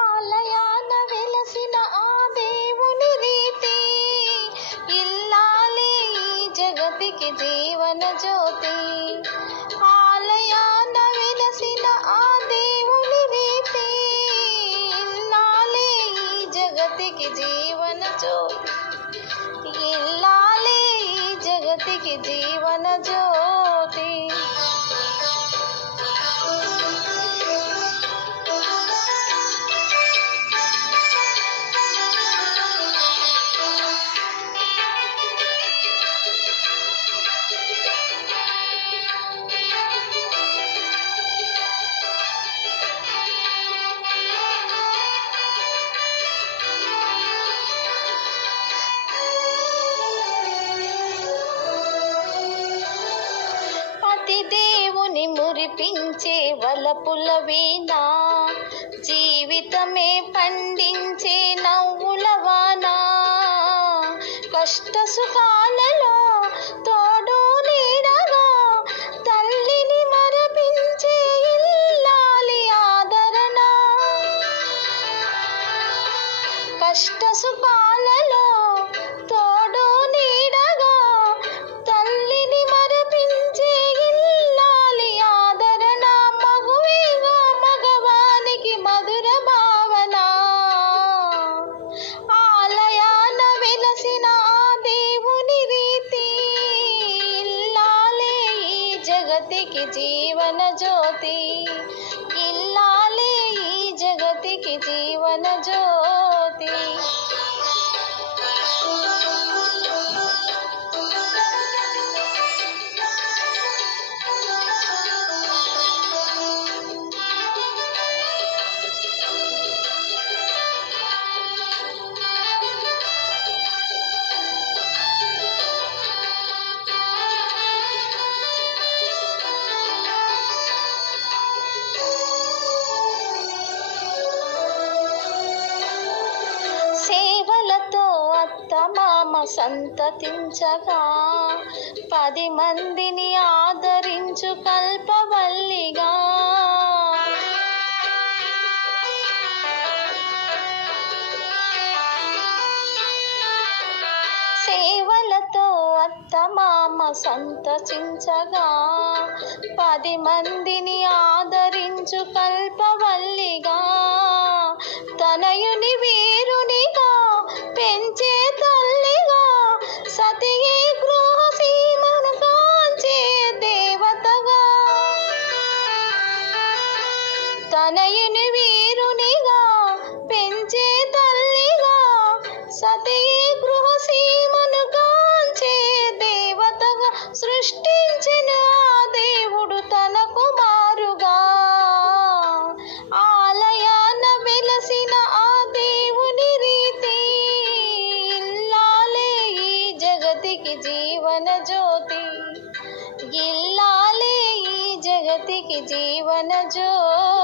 ఆలయాన వెలసిన ఆ దేవుని రీతి, ఇల్లాలి ఈ జగతికి జీవన జ్యోతి. ఆలయాన వెలసిన ఆ దేవుని రీతి, ఇల్లాలి ఈ జగతికి జీవన జ్యోతి. ఇల్లాలి ఈ జగతికి జీవన జ్యోతి. దేవుని మురిపించే వలపుల వీణ, జీవితమే పండించే నవ్వుల వాన. కష్ట సుఖాలలో తోడు నీడగా తల్లిని మరపించే ఇల్లాలి ఆదరణ. కష్ట సుఖాలలో తోడు నీడగా తల్లిని మరపించే ఇల్లాలి ఆదరణ. మగువేగా మగవానికి మధుర భావన. ఆలయాన వెలసిన ఆ దేవుని రీతి, ఇల్లాలి ఈ జగతికి జీవన జ్యోతి. ఇల్లాలి ఈ జగతికి జీవన జ్యోతి. సేవలతో అత్తమామ సంతతించగా, 10 మందిని ఆదరించు కల్పవల్లిగా. సేవలతో అత్తమామ సంతతించగా, 10 మందిని ఆదరించు కల్పవల్లిగా. తనయుని వీరునిగా పెంచే తల్లిగా, సతియే గృహసీమను కాంచే దేవతగా. తనయుని వీరునిగా పెంచే తల్లిగా, సతియే గృహసీమను కాంచే దేవతగా. సృష్టించిన ఆ దేవుడు తన కుమారుగా. ఆలయాన వెలసిన ఆ దేవుని రీతి, ఇల్లాలి ఈ జగతికి జీవన జ్యోతి. ఇల్లాలి ఈ జగతికి జీవన జ్యోతి.